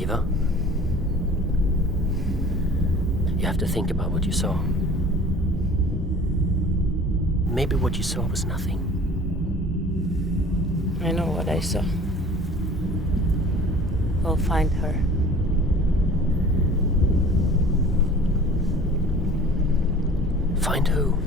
Eva? You have to think about what you saw. Maybe what you saw was nothing. I know what I saw. We'll find her. Find who?